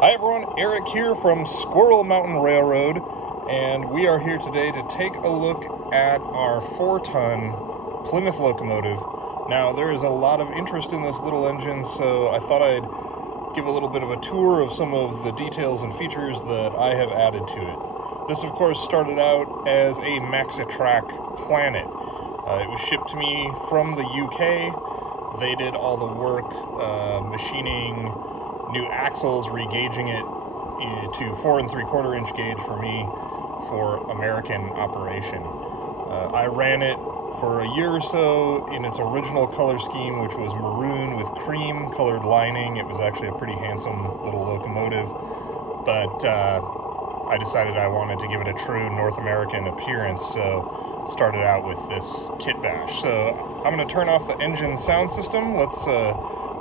Hi everyone, Eric here from Squirrel Mountain Railroad, and we are here today to take a look at our 4-ton Plymouth locomotive. Now, there is a lot of interest in this little engine, so I thought I'd give a little bit of a tour of some of the details and features that I have added to it. This, of course, started out as a Maxitrack Planet. It was shipped to me from the UK. They did all the work, machining new axles, regaging it to 4 3/4 inch gauge for me for American operation. I ran it for a year or so in its original color scheme, which was maroon with cream colored lining. It was actually a pretty handsome little locomotive, but I decided I wanted to give it a true North American appearance, so started out with this kit bash. So I'm going to turn off the engine sound system. Let's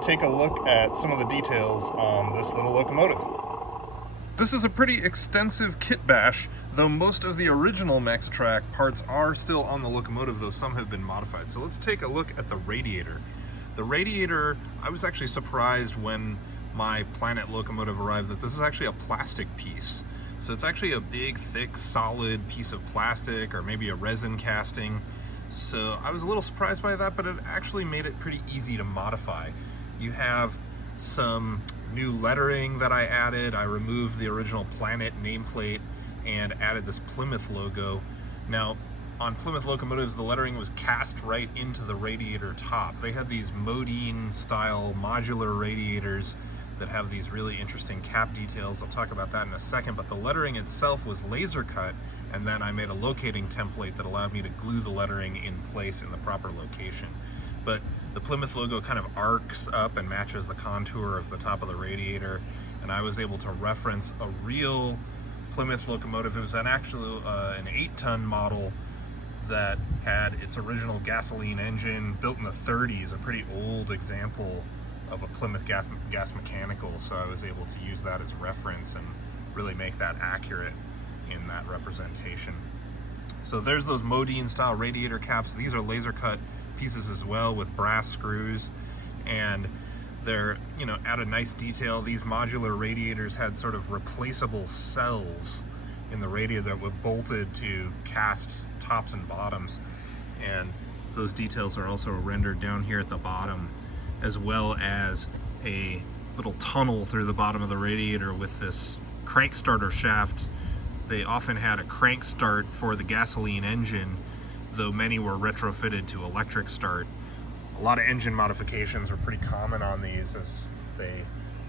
take a look at some of the details on this little locomotive. This is a pretty extensive kit bash, though most of the original Maxitrack parts are still on the locomotive, though some have been modified. So let's take a look at the radiator. The radiator, I was actually surprised when my Planet locomotive arrived that this is actually a plastic piece. So it's actually a big, thick, solid piece of plastic, or maybe a resin casting. So I was a little surprised by that, but it actually made it pretty easy to modify. You have some new lettering that I added. I removed the original Planet nameplate and added this Plymouth logo. Now, on Plymouth locomotives, the lettering was cast right into the radiator top. They had these Modine style modular radiators that have these really interesting cap details. I'll talk about that in a second, but the lettering itself was laser cut, and then I made a locating template that allowed me to glue the lettering in place in the proper location. But the Plymouth logo kind of arcs up and matches the contour of the top of the radiator, and I was able to reference a real Plymouth locomotive. It was an 8-ton model that had its original gasoline engine built in the 30s, a pretty old example of a Plymouth gas mechanical, so I was able to use that as reference and really make that accurate in that representation. So there's those Modine style radiator caps. These are laser cut pieces as well with brass screws, and they're, add a nice detail. These modular radiators had sort of replaceable cells in the radiator that were bolted to cast tops and bottoms, and those details are also rendered down here at the bottom, as well as a little tunnel through the bottom of the radiator with this crank starter shaft. They often had a crank start for the gasoline engine, though many were retrofitted to electric start. A lot of engine modifications are pretty common on these as they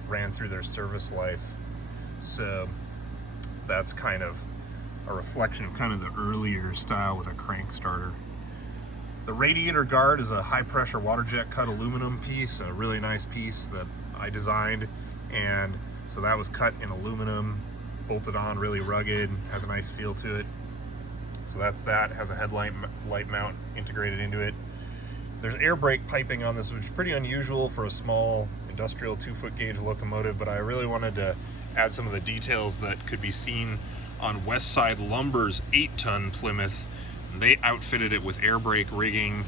ran through their service life. So that's kind of a reflection of kind of the earlier style with a crank starter. The radiator guard is a high pressure water jet cut aluminum piece, a really nice piece that I designed, and so that was cut in aluminum, bolted on, really rugged, has a nice feel to it. So that's that. It has a headlight light mount integrated into it. There's air brake piping on this, which is pretty unusual for a small industrial 2-foot gauge locomotive, but I really wanted to add some of the details that could be seen on Westside Lumber's 8-ton Plymouth. They outfitted it with air brake rigging.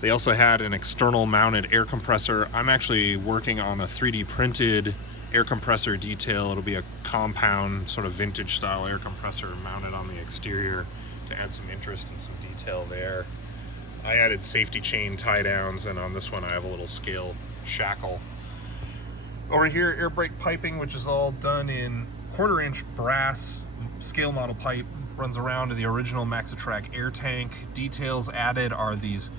They also had an external mounted air compressor. I'm actually working on a 3D printed air compressor detail. It'll be a compound, sort of vintage style air compressor mounted on the exterior to add some interest and some detail there. I added safety chain tie downs, and on this one I have a little scale shackle. Over here, air brake piping, which is all done in 1/4 inch brass scale model pipe, runs around to the original Maxitrack air tank. Details added are these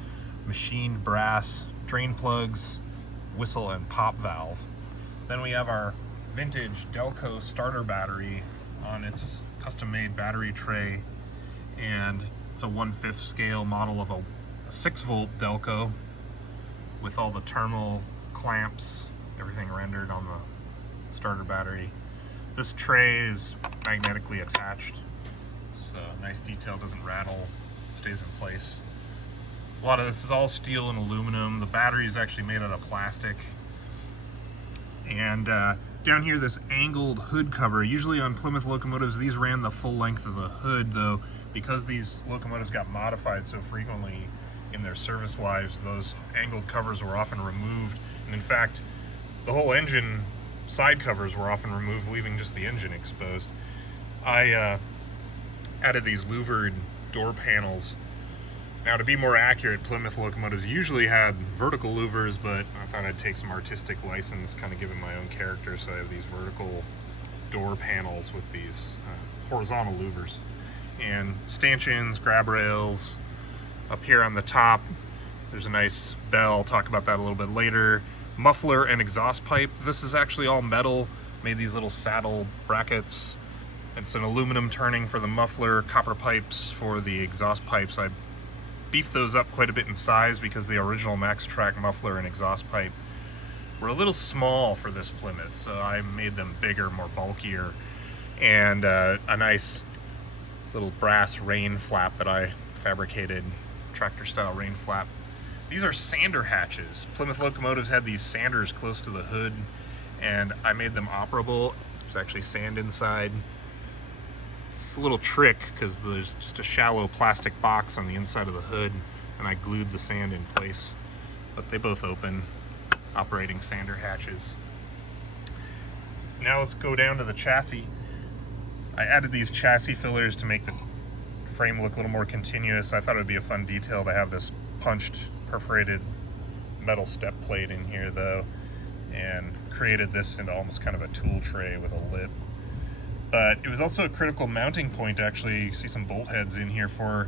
machined brass drain plugs, whistle and pop valve. Then we have our vintage Delco starter battery on its custom-made battery tray, and it's a 1/5 scale model of a 6-volt Delco with all the terminal clamps, everything rendered on the starter battery. This tray is magnetically attached, so nice detail, doesn't rattle, stays in place. A lot of this is all steel and aluminum. The battery is actually made out of plastic. And down here, this angled hood cover. Usually on Plymouth locomotives, these ran the full length of the hood, though because these locomotives got modified so frequently in their service lives, those angled covers were often removed. And in fact, the whole engine side covers were often removed, leaving just the engine exposed. I added these louvered door panels. Now, to be more accurate, Plymouth locomotives usually had vertical louvers, but I thought I'd take some artistic license, kind of give it my own character, so I have these vertical door panels with these horizontal louvers. And stanchions, grab rails. Up here on the top, there's a nice bell. I'll talk about that a little bit later. Muffler and exhaust pipe. This is actually all metal. Made these little saddle brackets. It's an aluminum turning for the muffler, copper pipes for the exhaust pipes. I beefed those up quite a bit in size because the original MaxTrack muffler and exhaust pipe were a little small for this Plymouth, so I made them bigger, more bulkier, and a nice little brass rain flap that I fabricated, tractor style rain flap. These are sander hatches. Plymouth locomotives had these sanders close to the hood, and I made them operable. There's actually sand inside. It's a little trick because there's just a shallow plastic box on the inside of the hood, and I glued the sand in place. But they both open, operating sander hatches. Now let's go down to the chassis. I added these chassis fillers to make the frame look a little more continuous. I thought it would be a fun detail to have this punched, perforated metal step plate in here though, and created this into almost kind of a tool tray with a lip. But it was also a critical mounting point, actually. You see some bolt heads in here for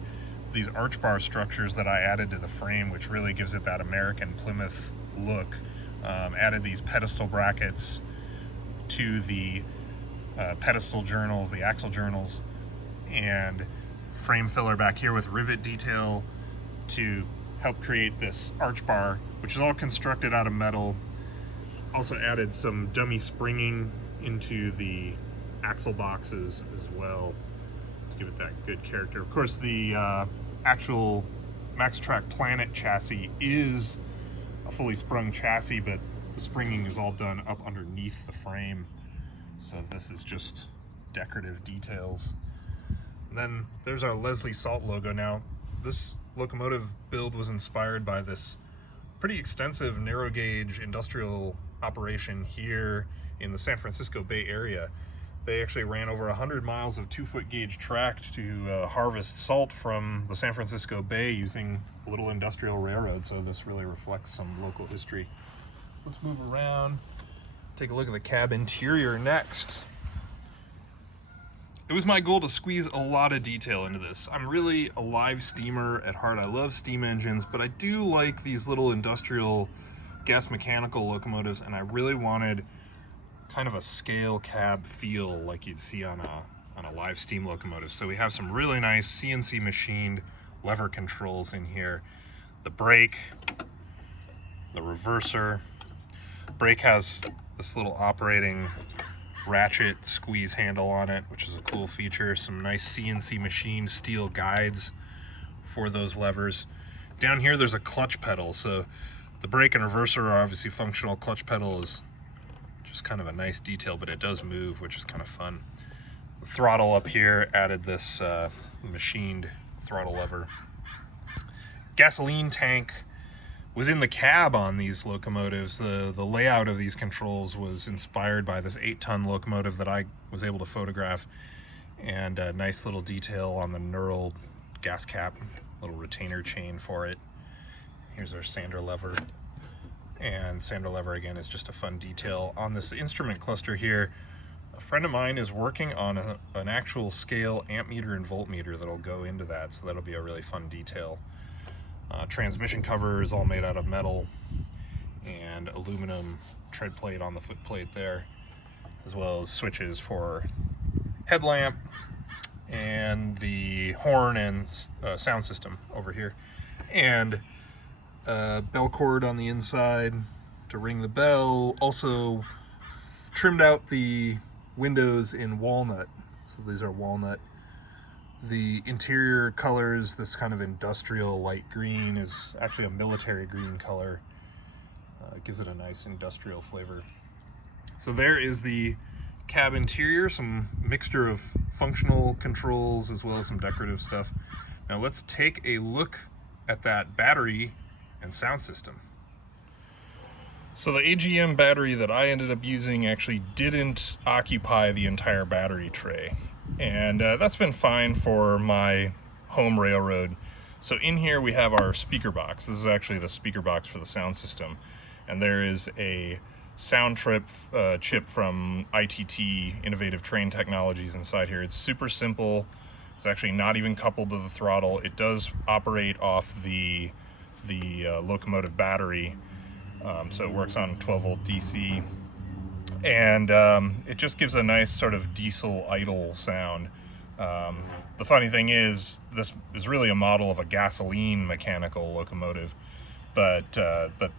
these arch bar structures that I added to the frame, which really gives it that American Plymouth look. Added these pedestal brackets to the pedestal journals, the axle journals, and frame filler back here with rivet detail to help create this arch bar, which is all constructed out of metal. Also added some dummy springing into the axle boxes as well to give it that good character. Of course, the actual MaxTrack Planet chassis is a fully sprung chassis, but the springing is all done up underneath the frame, so this is just decorative details. And then there's our Leslie Salt logo. Now, this locomotive build was inspired by this pretty extensive narrow gauge industrial operation here in the San Francisco Bay Area. They actually ran over 100 miles of 2-foot gauge track to harvest salt from the San Francisco Bay using a little industrial railroad, so this really reflects some local history. Let's move around, take a look at the cab interior next. It was my goal to squeeze a lot of detail into this. I'm really a live steamer at heart. I love steam engines, but I do like these little industrial gas mechanical locomotives, and I really wanted kind of a scale cab feel like you'd see on a live steam locomotive. So we have some really nice CNC machined lever controls in here. The brake, the reverser. Brake has this little operating ratchet squeeze handle on it, which is a cool feature. Some nice CNC machined steel guides for those levers. Down here there's a clutch pedal, so the brake and reverser are obviously functional. Clutch pedal is just kind of a nice detail, but it does move, which is kind of fun. The throttle up here added this machined throttle lever. Gasoline tank was in the cab on these locomotives. The layout of these controls was inspired by this 8-ton locomotive that I was able to photograph, and a nice little detail on the knurled gas cap, little retainer chain for it. Here's our sander lever, and sander lever again is just a fun detail. On this instrument cluster here, a friend of mine is working on an actual scale amp meter and voltmeter that'll go into that, so that'll be a really fun detail. Transmission cover is all made out of metal and aluminum tread plate on the foot plate there, as well as switches for headlamp and the horn and sound system over here, and bell cord on the inside to ring the bell. Also trimmed out the windows in walnut, so these are walnut. The interior colors, this kind of industrial light green, is actually a military green color. It gives it a nice industrial flavor. So there is the cab interior, some mixture of functional controls as well as some decorative stuff. Now let's take a look at that battery and sound system. So the AGM battery that I ended up using actually didn't occupy the entire battery tray. And that's been fine for my home railroad. So in here we have our speaker box. This is actually the speaker box for the sound system. And there is a sound chip from ITT, Innovative Train Technologies, inside here. It's super simple. It's actually not even coupled to the throttle. It does operate off the locomotive battery. So it works on 12 volt DC, and it just gives a nice sort of diesel idle sound. The funny thing is, this is really a model of a gasoline mechanical locomotive, but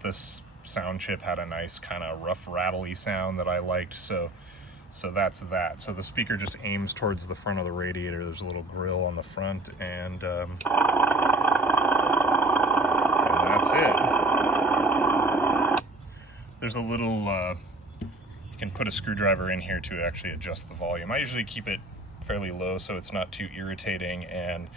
this sound chip had a nice kind of rough rattly sound that I liked, so that's that. So the speaker just aims towards the front of the radiator. There's a little grill on the front, and that's it. There's a little, you can put a screwdriver in here to actually adjust the volume. I usually keep it fairly low so it's not too irritating, and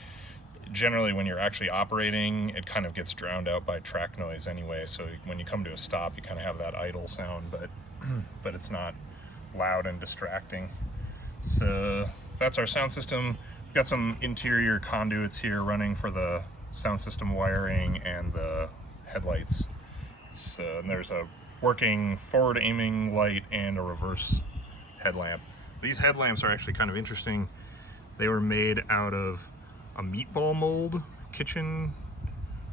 generally when you're actually operating, it kind of gets drowned out by track noise anyway, so when you come to a stop, you kind of have that idle sound, but it's not loud and distracting. So that's our sound system. We've got some interior conduits here running for the sound system wiring and the headlights. So and there's a working forward aiming light and a reverse headlamp. These headlamps are actually kind of interesting. They were made out of a meatball mold kitchen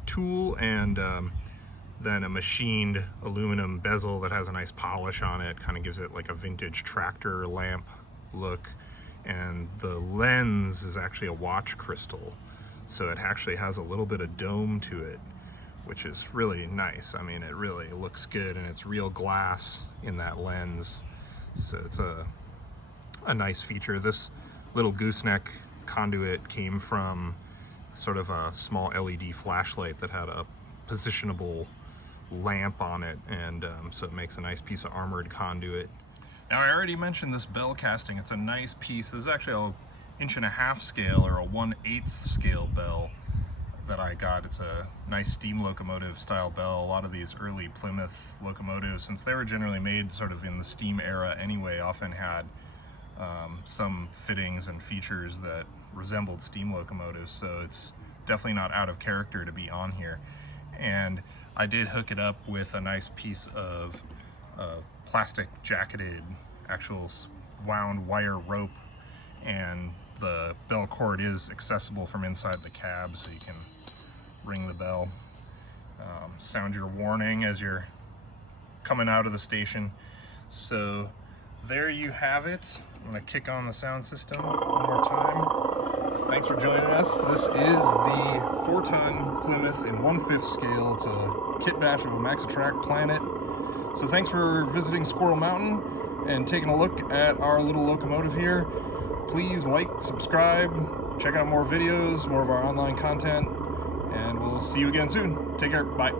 tool, and then a machined aluminum bezel that has a nice polish on it. Kind of gives it like a vintage tractor lamp look. And the lens is actually a watch crystal, so it actually has a little bit of dome to it, which is really nice. I mean, it really looks good, and it's real glass in that lens, so it's a nice feature. This little gooseneck conduit came from sort of a small LED flashlight that had a positionable lamp on it, and so it makes a nice piece of armored conduit. Now, I already mentioned this bell casting. It's a nice piece. This is actually an 1.5" scale or a 1/8 scale bell that I got. It's a nice steam locomotive style bell. A lot of these early Plymouth locomotives, since they were generally made sort of in the steam era anyway, often had some fittings and features that resembled steam locomotives, so it's definitely not out of character to be on here. And I did hook it up with a nice piece of plastic jacketed actual wound wire rope, and the bell cord is accessible from inside the cab, so you can ring the bell, sound your warning as you're coming out of the station. So there you have it. I'm gonna kick on the sound system one more time. Thanks for joining us. This is the 4-ton Plymouth in 1/5 scale. It's a kit batch of a Max-A-Track Planet. So thanks for visiting Squirrel Mountain and taking a look at our little locomotive here. Please like, subscribe, check out more videos, more of our online content, and we'll see you again soon. Take care. Bye.